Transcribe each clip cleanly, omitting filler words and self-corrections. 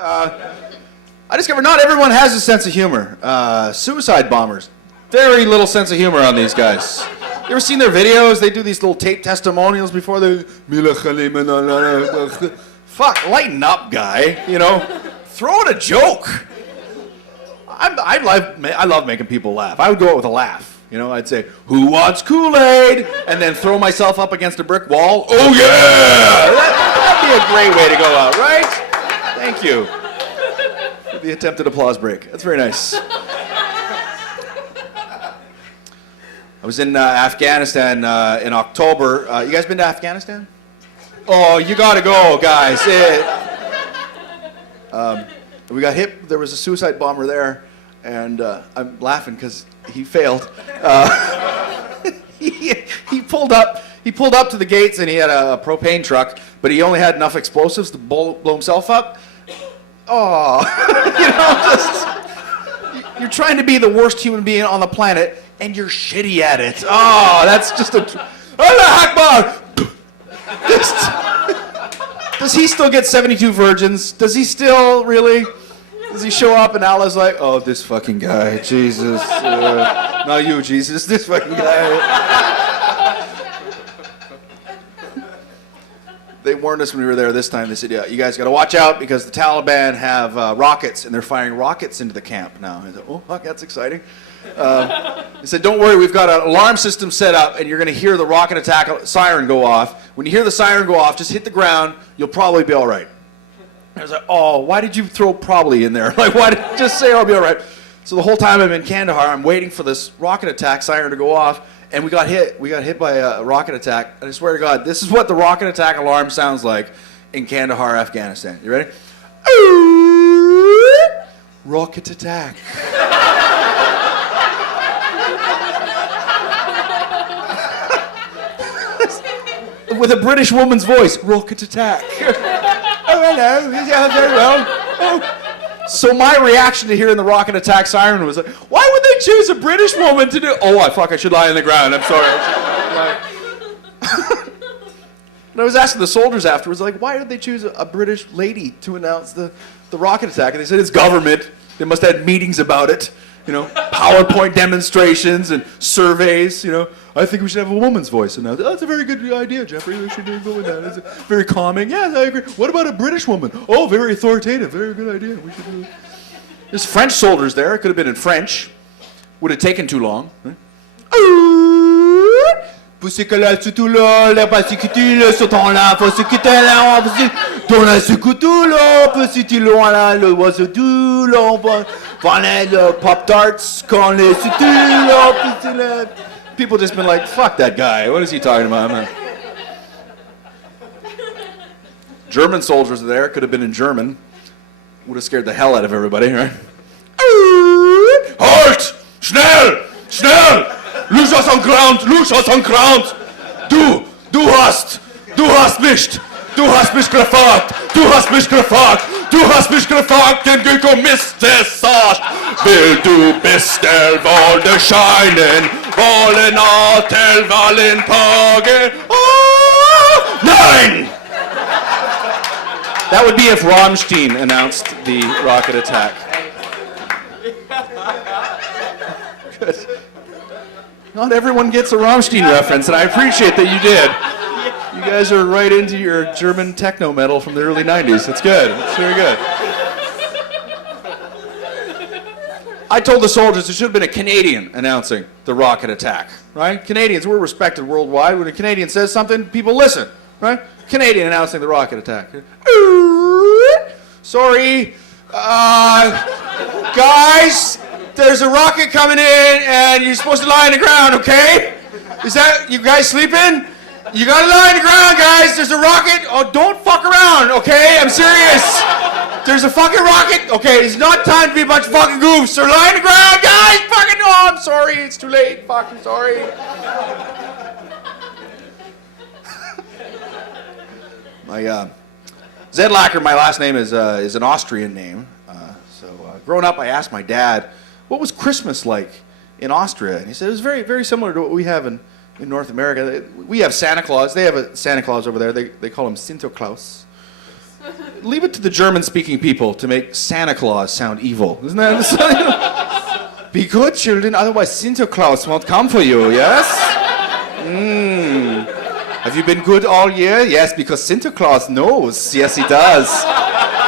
I discovered not everyone has a sense of humor. Suicide bombers, very little sense of humor on these guys. You ever seen their videos? They do these little tape testimonials before they... Fuck, lighten up, guy. You know, throw in a joke. I love making people laugh. I would go out with a laugh. You know, I'd say, "Who wants Kool-Aid?" and then throw myself up against a brick wall. Oh yeah! That'd be a great way to go out, right? Thank you for the attempted applause break. That's very nice. I was in Afghanistan in October. You guys been to Afghanistan? Oh, you gotta go, guys. We got hit. There was a suicide bomber there, and I'm laughing because he failed. He pulled up. He pulled up to the gates, and he had a propane truck, but he only had enough explosives to blow himself up. Oh, you know, you're trying to be the worst human being on the planet, and you're shitty at it. Oh, that's just Allah Akbar. Does he still get 72 virgins? Does he still really? Does he show up and Allah's like, "Oh, this fucking guy, Jesus, not you, Jesus, this fucking guy." They warned us when we were there this time. They said, "Yeah, you guys got to watch out because the Taliban have rockets and they're firing rockets into the camp now." I said, "Oh, fuck, that's exciting." They said, "Don't worry, we've got an alarm system set up and you're going to hear the rocket attack siren go off. When you hear the siren go off, just hit the ground. You'll probably be all right." I was like, "Oh, why did you throw probably in there? Like, why did you just say I'll be all right?" So the whole time I'm in Kandahar, I'm waiting for this rocket attack siren to go off, and we got hit. We got hit by a rocket attack. And I swear to God, this is what the rocket attack alarm sounds like in Kandahar, Afghanistan. You ready? Rocket attack. With a British woman's voice, rocket attack. Oh, hello. Yeah, very well. Oh. So my reaction to hearing the rocket attack siren was like, why would they choose a British woman to do? Oh, I should lie on the ground. I'm sorry. And I was asking the soldiers afterwards, like, why did they choose a British lady to announce the rocket attack? And they said it's government. They must have had meetings about it. You know, PowerPoint demonstrations and surveys, you know. I think we should have a woman's voice. And now, that's a very good idea, Jeffrey. We should go with that. It's very calming. Yes, I agree. What about a British woman? Oh, very authoritative. Very good idea. We should do it. There's French soldiers there. It could have been in French. Would have taken too long. Pop darts. People just been like, fuck that guy. What is he talking about, man? German soldiers are there. Could have been in German. Would have scared the hell out of everybody, right? Halt! Schnell! Schnell! Lusch aus am Ground! Lusch aus am Ground! Du hast nicht! Du hast mich gefragt! Du hast mich gefragt! Du hast mich gefragt, den du Mist sagst! Will du bist der Wolle scheinen? Wollen Atel Wallen Tage? Oh, nein! That would be if Rammstein announced the rocket attack. Good. Not everyone gets a Rammstein reference, and I appreciate that you did. You guys are right into your German techno metal from the early 90s. That's good. That's very good. I told the soldiers there should have been a Canadian announcing the rocket attack, right? Canadians, we're respected worldwide. When a Canadian says something, people listen, right? Canadian announcing the rocket attack. Sorry, guys, there's a rocket coming in and you're supposed to lie on the ground, okay? Is that, you guys sleeping? You gotta lie on the ground, guys. There's a rocket. Oh, don't fuck around, okay? I'm serious. There's a fucking rocket. Okay, it's not time to be a bunch of fucking goofs. So lie on the ground, guys. Fucking, oh, I'm sorry. It's too late. Fucking sorry. My Zedlacher, my last name is an Austrian name. Growing up, I asked my dad, what was Christmas like in Austria? And he said it was very, very similar to what we have in North America. We have Santa Claus. They have a Santa Claus over there. They call him Sinterklaas. Leave it to the German-speaking people to make Santa Claus sound evil. Isn't that? Be good, children, otherwise Santa Claus won't come for you, yes? Have you been good all year? Yes, because Santa Claus knows. Yes, he does.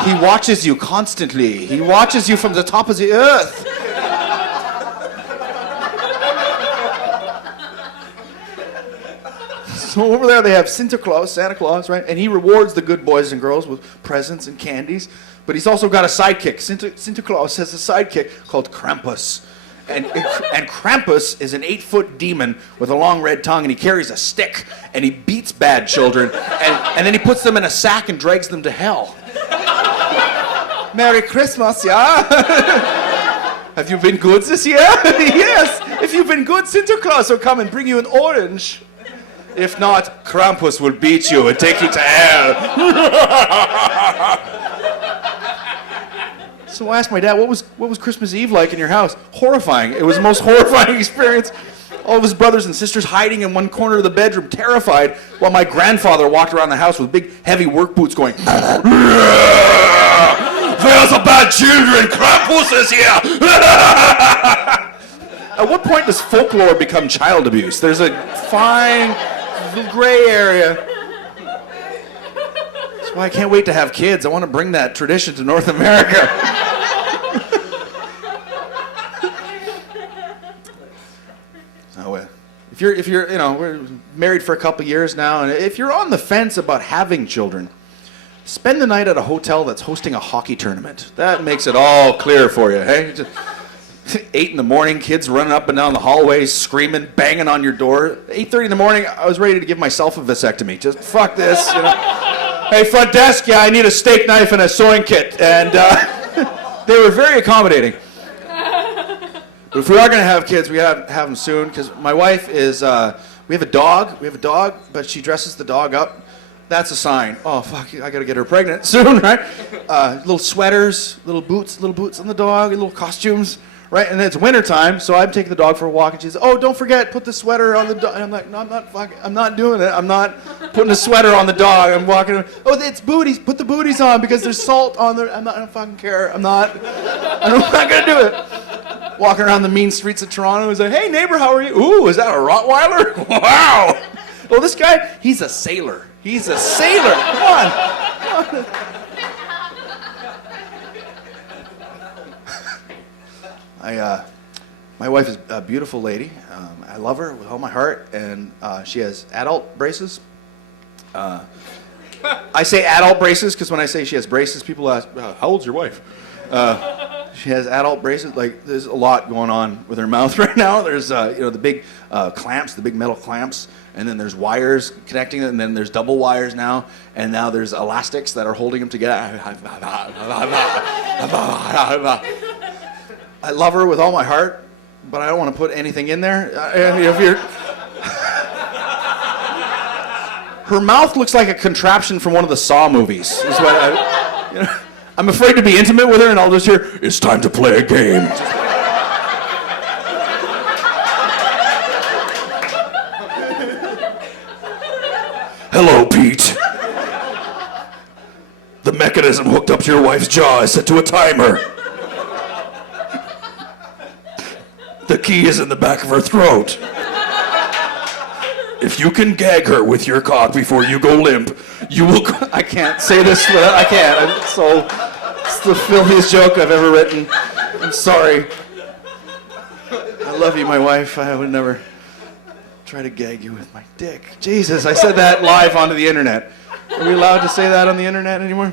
He watches you constantly. He watches you from the top of the earth. So over there they have Santa Claus, right? And he rewards the good boys and girls with presents and candies. But he's also got a sidekick. Santa Claus has a sidekick called Krampus. And Krampus is an 8-foot demon with a long red tongue, and he carries a stick, and he beats bad children, and then he puts them in a sack and drags them to hell. Merry Christmas, yeah? Have you been good this year? Yes. If you've been good, Santa Claus will come and bring you an orange. If not, Krampus will beat you and take you to hell. So I asked my dad, what was Christmas Eve like in your house? Horrifying. It was the most horrifying experience. All of his brothers and sisters hiding in one corner of the bedroom, terrified, while my grandfather walked around the house with big, heavy work boots going, "There's a bad children, Krampus is here!" At what point does folklore become child abuse? There's a fine gray area. That's why I can't wait to have kids. I want to bring that tradition to North America. So, if you're, we're married for a couple years now, and if you're on the fence about having children, spend the night at a hotel that's hosting a hockey tournament. That makes it all clear for you, hey? Just 8 in the morning, kids running up and down the hallways, screaming, banging on your door. 8:30 in the morning, I was ready to give myself a vasectomy. Just fuck this, Hey, front desk, yeah, I need a steak knife and a sewing kit. And they were very accommodating. But if we are going to have kids, we have them soon, because my wife is, we have a dog, but she dresses the dog up. That's a sign. Oh, fuck, I got to get her pregnant soon, right? Little sweaters, little boots on the dog, little costumes. Right, and then it's wintertime, so I'm taking the dog for a walk, and she says, "Oh, don't forget, put the sweater on the dog." And I'm like, "No, I'm not doing it. I'm not putting a sweater on the dog. I'm walking. Oh, it's booties. Put the booties on because there's salt on there. I don't fucking care. I'm not gonna do it." Walking around the mean streets of Toronto, he's like, "Hey, neighbor, how are you? Ooh, is that a Rottweiler? Wow. Well, this guy, he's a sailor. Come on." My wife is a beautiful lady. I love her with all my heart, and she has adult braces. I say adult braces because when I say she has braces, people ask, "How old's your wife?" She has adult braces. Like, there's a lot going on with her mouth right now. There's the big clamps, the big metal clamps, and then there's wires connecting it, and then there's double wires now, and now there's elastics that are holding them together. I love her with all my heart, but I don't want to put anything in there. Her mouth looks like a contraption from one of the Saw movies. Is what I'm afraid to be intimate with her, and I'll just hear, "It's time to play a game." "Hello, Pete. The mechanism hooked up to your wife's jaw is set to a timer. The key is in the back of her throat. If you can gag her with your cock before you go limp, you will..." I can't say this. I can't. It's the filthiest joke I've ever written. I'm sorry. I love you, my wife. I would never try to gag you with my dick. Jesus, I said that live onto the internet. Are we allowed to say that on the internet anymore?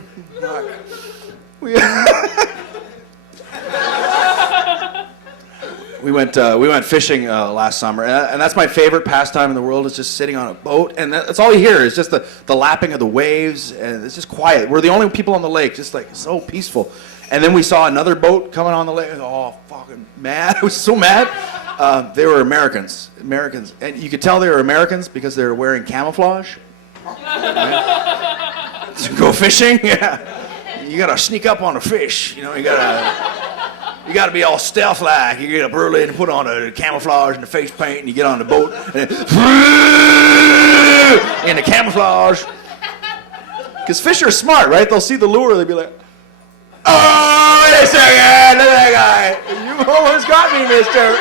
We went fishing last summer, and that's my favorite pastime in the world, is just sitting on a boat, and that's all you hear is just the lapping of the waves, and it's just quiet. We're the only people on the lake, just like so peaceful. And then we saw another boat coming on the lake. Oh, fucking mad. I was so mad. They were Americans, and you could tell they were Americans because they were wearing camouflage. Right? To go fishing, yeah. You gotta sneak up on a fish, you gotta be all stealth-like. You get up early and put on a camouflage and the face paint, and you get on the boat, and in the camouflage. Because fish are smart, right? They'll see the lure, they'll be like, oh, wait a second, look at that guy. You almost got me, mister.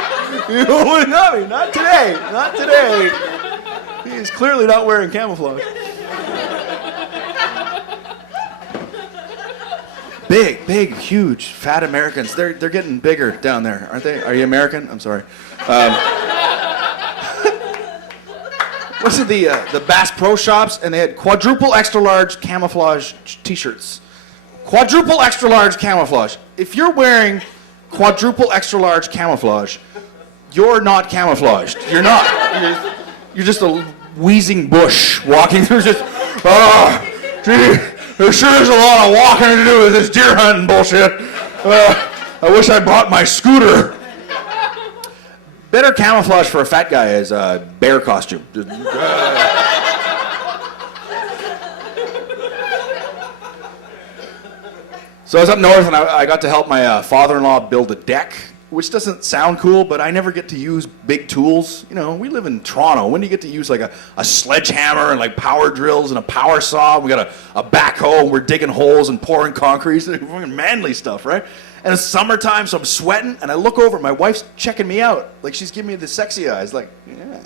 You almost got me. Not today. Not today. He is clearly not wearing camouflage. Big, huge, fat Americans. They're getting bigger down there, aren't they? Are you American? I'm sorry. What's it, the Bass Pro Shops, and they had quadruple extra large camouflage t-shirts. Quadruple extra large camouflage. If you're wearing quadruple extra large camouflage, you're not camouflaged. You're not. You're just a wheezing bush walking through just, oh, gee, there sure is a lot of walking to do with this deer hunting bullshit. I wish I brought my scooter. Better camouflage for a fat guy is a bear costume. So I was up north and I got to help my father-in-law build a deck, which doesn't sound cool, but I never get to use big tools. You know, we live in Toronto. When do you get to use like a sledgehammer and like power drills and a power saw? We got a backhoe and we're digging holes and pouring concrete. Manly stuff, right? And it's summertime, so I'm sweating, and I look over, my wife's checking me out. Like, she's giving me the sexy eyes, like, yeah.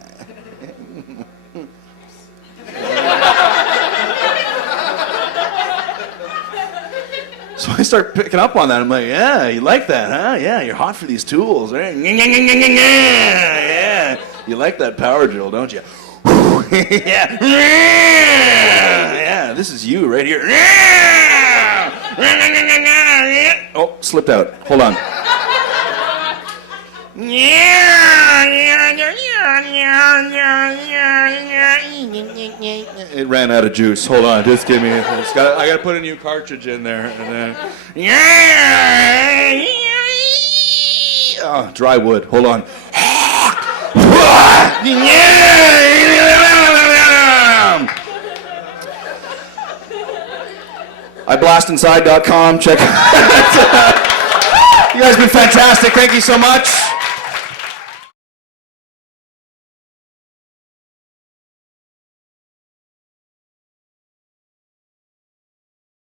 So I start picking up on that. I'm like, yeah, you like that, huh? Yeah, you're hot for these tools, right? Yeah, you like that power drill, don't you? Yeah. Yeah, this is you right here. Oh, slipped out. Hold on. It ran out of juice. Hold on. Just give me. I got to put a new cartridge in there. And then, oh, dry wood. Hold on. iBlastInside.com. Check it out. You guys have been fantastic. Thank you so much.